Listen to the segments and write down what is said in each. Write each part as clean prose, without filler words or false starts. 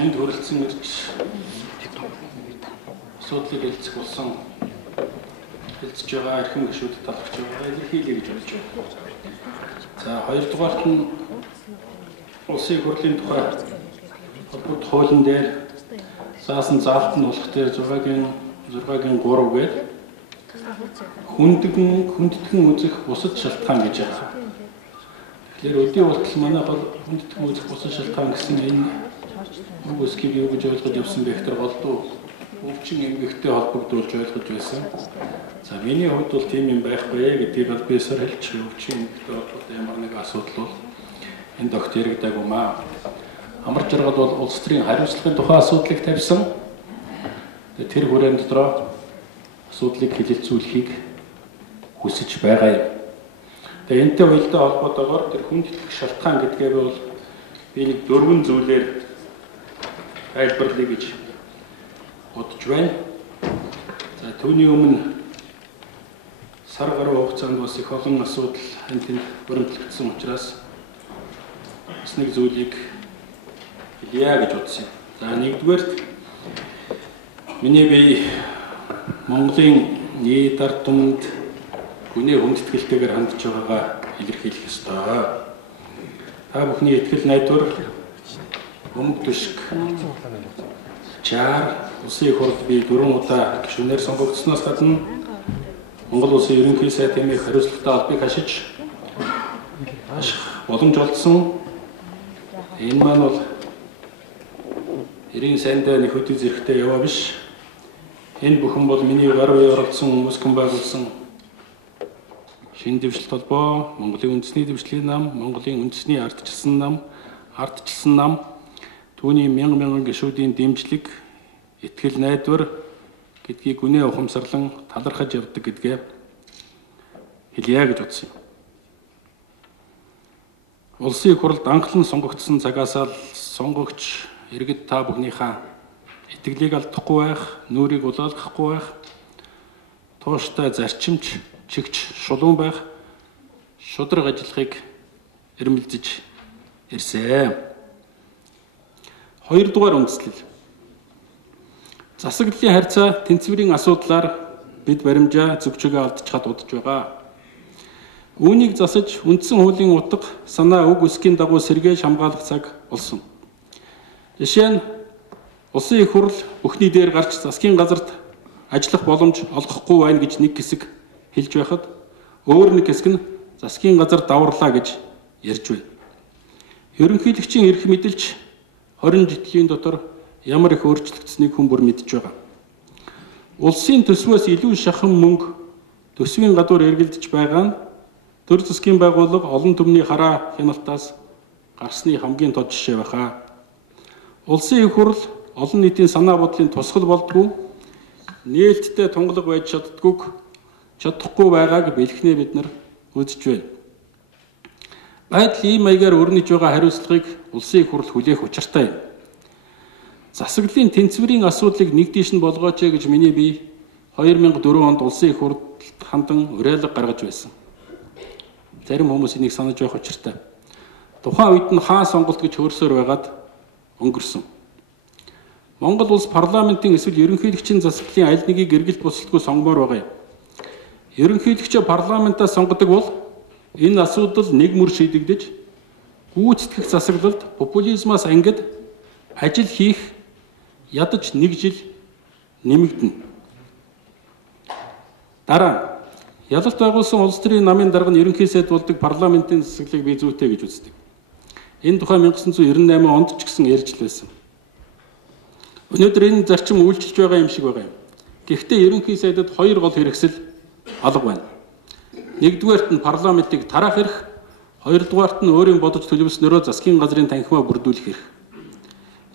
энд хүрэлцэн ирж асуудлыг хэлцэх болсон хэлцэж байгаа эрхэм гишүүдэд талархж байгаа илэрхийлье гэж бодож байна. За хоёрдугаарт нь улсын их хурлын тухай холбогд хуулийн дээр заасан заалт нь болох дээр 6-гийн 3 гээд хүндэтгэн үзэх бусад шалтгаан гэж байгаа. Тэгэхээр өдийн болтол манай хүндэтгэн үзэх бусад шалтгаан гэсэн энэ үг эсхийг юу гэж ойлгож явсан бэ гэхээр голдуу өвчин эмгэгтэй холбогдуулж ойлгож байсан. За миний хувьд бол тийм юм байхгүй гэдгийг бол би сар хэлж өвчин эмгэгтэй холбоотой ямар нэг асуудал бол энд огт яригдаагүй маа. Амар жаргал бол улс төрийн хариуцлагын тухай асуудлыг тавьсан. Тэр хүрээнд дотроо асуудлыг хэлэлцүүлэхийг хүсэж байгаа юм. Тэгээ энэтэй уялдаа холбоотойгоор тэр хүндэтгэх шалтгаан гэдгээ бол би нэг 4 зүйлээр тайлбарлая гэж бодож байна. За түүний өмнө сар гаруй хугацаанд бас их олон асуудал энд өрөмтлөгдсөн учраас бас нэг зүйлийг хэлье гэж бодсон. За нэгдүгээрт миний бие Монголын нийт ард түмэнд гүний хүндэтгэлтэйгээр хандж байгаагаа илэрхийлэх ёстой. Та бүхний итгэл найдвар өмг төшг чаар улсын их хурлд би 4 удаа гишүүнээр сонгогдсноос гадна Монгол улсын ерөнхий сайд хэмээх хариуцлагатай албыг ашиж боломж олдсон. Энэ маань бол эрийн сайндаа нэг хөдөө зэрэгтэй яваа биш. Энэ бүхэн бол миний гар үе оролцсон хүмүүсхэн байгуулсан шинэ дэвшилт холбоо, Монголын үндэсний дэвшлийн нам, Монголын үндэсний ардчилсан нам, түүний мянган гишүүдийн дэмжлэг, итгэл найдвар гэдгийг гүнээ ухамсарлан талархаж явдаг гэдгээ хэлье гэж бодсон юм. Улсын их хурлд анхлан сонгогдсон цагаас л сонгогч иргэд та бүхнийхээ итгэлийг алдахгүй байх, нүрийг улаалгахгүй байх, тууштай зарчимч, чигч шулуун байх, шудраг ажиллахыг эрмэлзэж ирсэн. Хоёрдугаар үндэслэл. Засаглалын харьцаа тэнцвэрийн асуудлаар бид баримжаа зөвчөөгөө алдчихад удаж байгаа. Үүнийг засаж үндсэн хуулийн утга санаа үг үсгийн дагуу сэргээж хамгаалах цаг болсон. Жишээ нь улсын их хурл бүхний дээр гарч засгийн газарт ажиллах боломж олгохгүй байна гэж нэг хэсэг хэлж байхад өөр нэг хэсэг нь засгийн газар даварлаа гэж ярьж байна. Ерөнхийлөгчийн эрх мэдэлж 20 жилийн дотор ямар их өөрчлөгдсөнийг хүн бүр мэдж байгаа. Улсын төсвөөс илүү шахан мөнгө төсвийн гадуур эргэлдэж байгаа нь төр засгийн байгууллага олон түмний хараа хяналтаас гарсны хамгийн тод жишээ байна. Улсын их хурл олон нийтийн санаа бодлын тусгал болдгоо нээлттэй тунгалаг байж чадахгүй байгааг бэлгэнээ бид нар үзэж байна. Байдал ийм маягаар өрнөж байгаа хариуцлагыг улсын их хурл хүлээх учиртай юм. Засаглалын тэнцвэрийн асуудлыг нэг дэш нь болгооч гэж миний бие 2004 онд улсын их хурлд хандан уриалга гаргаж байсан. Зарим хүмүүс энийг санаж байх учиртай. Тухайн үед нь хаан сонголт гэж хөрсөөр байгаад өнгөрсөн. Монгол улс парламентын эсвэл ерөнхийлөгчийн засаглалын аль нэгийг эргэлт бусалгүй сонгомоор байгаа юм. Ерөнхийлөгчөө парламентаас сонгодог бол энэ асуудал нэг мөр шийдэгдэж гүйцэтгэх засаглалд популизмаас ангид ажил хийх ядаж 1 жил нэмэгдэнэ. Дараа ялалт байгуулсан улс төрийн намын дарга нь ерөнхий сайд болдог парламентын засаглалыг бий зүйтэй гэж үздэг. Энэ тухай 1998 онд ч гэсэн ярьж л байсан. Өнөөдөр энэ зарчим үйлчилж байгаа юм шиг байгаа юм. Гэхдээ ерөнхий сайдад 2 гол хэрэгсэл алга байна. Нэгдүгээрт нь парламентыг тараах эрх, хоёрдугаарт нь өөрийн бодож төлөвлөснөрөө засгийн газрын танхимаа бүрдүүлэх эрх.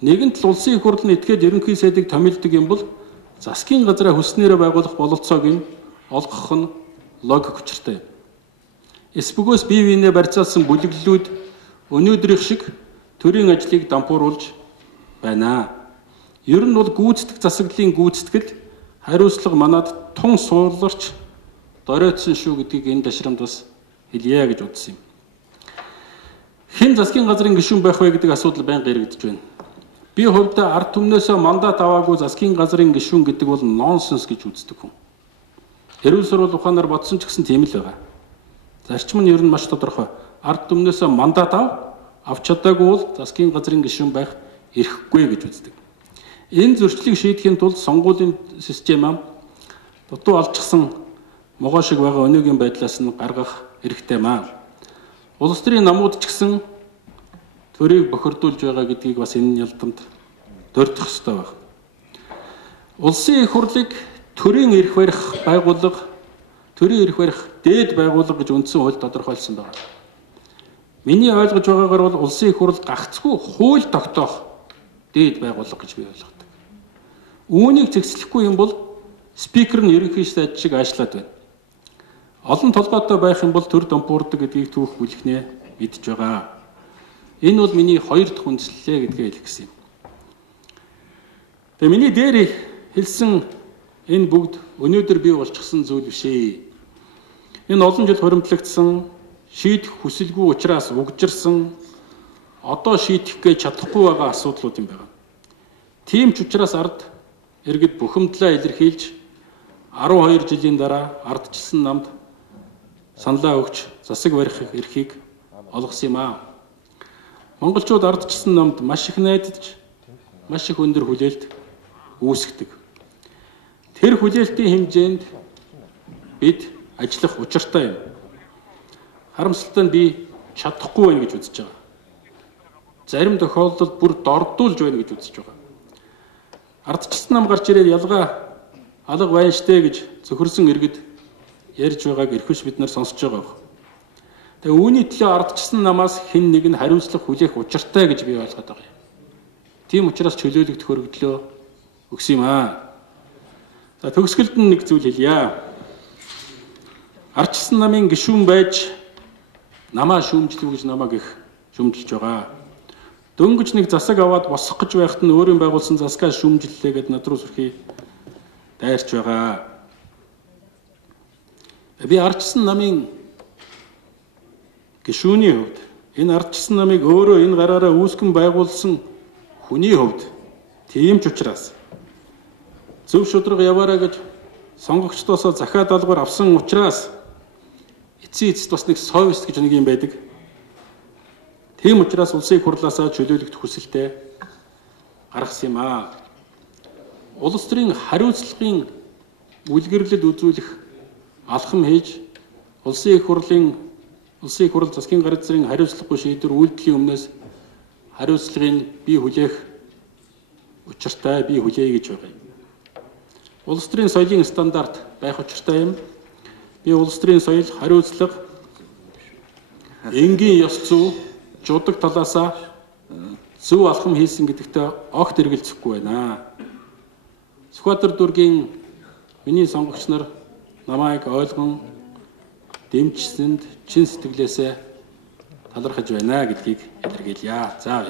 Нэгэнт л улсын их хурл нь этгээд ерөнхий сайдыг томилдог юм бол засгийн газраа хүснээрээ байгуулах бололцоог нь олгох нь логик учиртай юм. Эсбөгөөс бие биенээ барьцаалсан бүлэглэлүүд өнөөдрийнх шиг төрийн ажлыг дампууруулж байна. Ер нь бол гүйцэтгэх засаглалын гүйцэтгэл хариуцлага манад тун суулгарч доройтсон шүү гэдгийг энэ ташрамд бас хэлье гэж бодсон юм. Хэн засгийн газрын гишүүн байх вэ гэдэг асуудал байнга яригдж байна. Би хувьдаа ард түмнээсээ мандат аваагүй засгийн газрын гишүүн гэдэг бол нонсенс гэж үздэг хүн. Эрүүл сурвалж ухаанаар бодсон ч гэсэн тийм л байгаа. Зарчим нь ер нь маш тодорхой. Ард түмнээсээ мандат авч чадаагүй бол засгийн газрын гишүүн байх эрхгүй гэж үздэг. Энэ зөрчлийг шийдэхин тулд сонгуулийн систем дутуу алчсан могоо шиг байгаа өнөөгийн байдлаас нь гаргах хэрэгтэй маа. Улс төрийн намууд ч гэсэн төрийг бохирдуулж байгаа гэдгийг бас энэ ялдамд дурдах ёстой байна. Улсын их хурлыг төрийн эрх барих байгууллага, төрийн эрх барих дээд байгууллага гэж үндсэн хууль тодорхойлсон байна. Миний ойлгож байгаагаар бол улсын их хурл гагцгүй хууль тогтоох дээд байгууллага гэж би ойлгодог. Үүнийг зэгцлэхгүй юм бол спикер нь ерөнхий сайд шиг ажиллаад байна. Олон толгойтой байх юм бол төр домпуурдаг гэдгийг түүх бүлэгнээ мэдж байгаа. Энэ бол миний хоёр дахь үндслэлээ гэдгээ хэлэх гэсэн юм. Тэгээ миний дээр хэлсэн энэ бүгд өнөөдөр бий болчихсон зүйл биш ээ. Энэ олон жил хуримтлагдсан, шийдэх хүсэлгүй учраас угжирсан, одоо шийдэх гэж чадахгүй байгаа асуудлууд юм байна. Тийм ч учраас ард иргэд бухимдлаа илэрхийлж 12 жилийн дараа ардчилсан намд саналаа өгч засаг барих эрхийг олгосон юм аа. Монголчууд ардчилсан намд маш их найдаж, маш их өндөр хүлээлт үүсгдэг. Тэр хүлээлтийн хэмжээнд бид ажиллах учиртай юм. Харамсалтай нь би чадахгүй байна гэж үзэж байгаа. Зарим тохиолдолд бүр дордуулж байна гэж үзэж байгаа. Ардчилсан нам гарч ирээд ялгаа алга байна штэ гэж зөвхөрсөн иргэд ярьж байгааг эрхвч бид нар сонсож байгаа. Тэгээ үүний төлөө ардчилсан намаас хэн нэг нь хариуцлага хүлээх учиртай гэж би ойлгоод байгаа юм. Тийм учраас чөлөөлөгдөх хөргөдлөө өгсөн юм аа. За төгсгөлд нь нэг зүйл хэлье. Ардчилсан намын гишүүн байж намаа шүүмжлэв гэж намайг их шүүмжилж байгаа. Дөнгөж нэг засаг аваад босох гэж байхад нь өөрийн байгуулсан засгаа шүүмжиллээ гэд над руу сүрхий дайрч байгаа. Би ардчилсан намын гишүүний хувьд энэ ардчилсан намыг өөрөө энэ гараараа үүсгэн байгуулсан хүний хувьд тийм ч учраас зөв шударга яваарай гэж сонгогчдоосоо захиа даалгавар авсан учраас эцэст бас нэг совест гэж нэг юм байдаг. Тийм учраас улсын их хурлаасаа чөлөөлөгдөх хүсэлтэй гаргасан юм аа. Улс төрийн хариуцлагын үлгэрлэлд үзүүлэх алхам хийж улсын их хурл засгийн газрын хариуцлагагүй шийдвэр үйлдэхийн өмнөөс хариуцлагыг бий хүлээх учиртай бий хүлээе гэж байгаа юм. Улс төрийн соёлын стандарт байх учиртай юм. Би улс төрийн соёл хариуцлага энгийн ёс зүй жудаг талаасаа зөв алхам хийсэн гэдэгтээ огт эргэлзэхгүй байна. Сүхбаатар дүүргийн миний сонгогч нар намайг ойлгон дэмжсэнд чин сэтгэлээсээ талархаж байна гэдгийг илэрхийлье. За